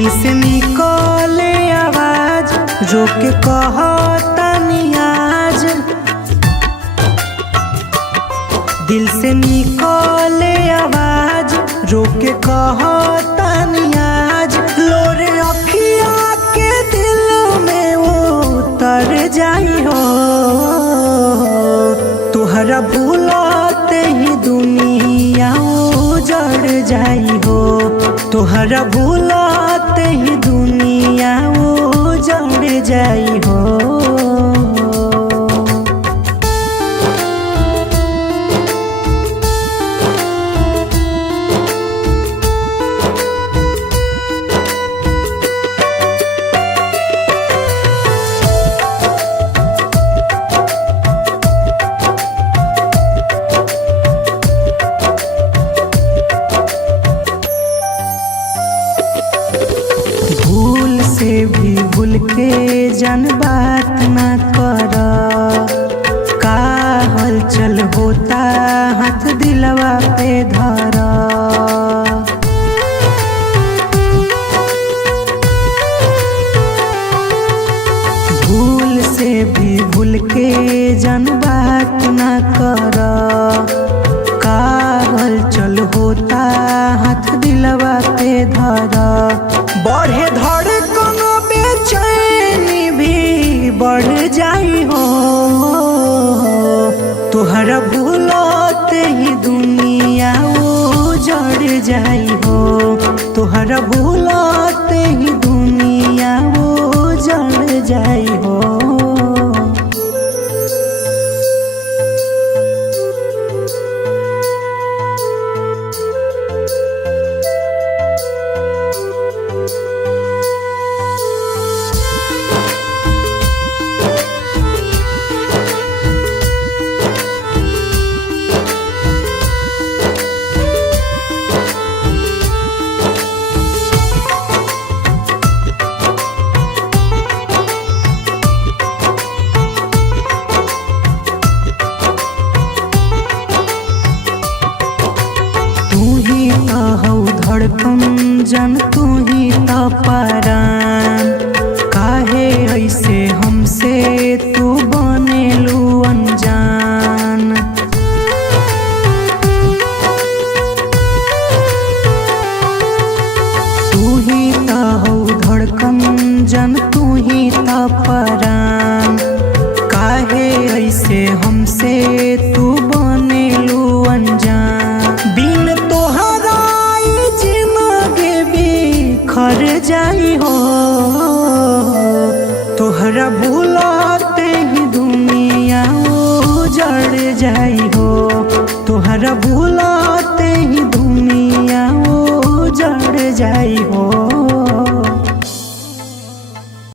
दिल से निकले आवाज रोक के कहतानी आज। दिल से निकले आवाज रोक के कहतानी आज। लोरे अखिया के दिल में उतर जाई हो, तुहरा भूलते ही दुनिया उजड़ जाई हो। तुहरा भूलते ही दुनिया उजड़ जाई हो। भूल से भी भूल के जन बात ना कर, का हलचल होता हाथ दिलवा पे धर। भूल से भी भूल के जन बात ना कर, का हलचल होता हाथ दिलवा पे धर। बढ़े धड़कन बेचैनी भी बढ़ जाई हो, तुहरा भूलते ही दुनिया उजड़ जाई हो। तुहरा भूलते ही दुनिया उजड़ जाई हो। धड़कन जन तू ही तो परान, काहे ऐसे हमसे तू बनेलू अनजान। तू ही तो हो धड़कन जन तू ही तो परान, काहे ऐसे हमसे तू बनेलू अनजान। बिन तोहरा खर जाई हो, तुहरा भूलते ही दुनिया उजड़ जाई हो। तुहरा भूलते ही दुनिया उजड़ जाई हो।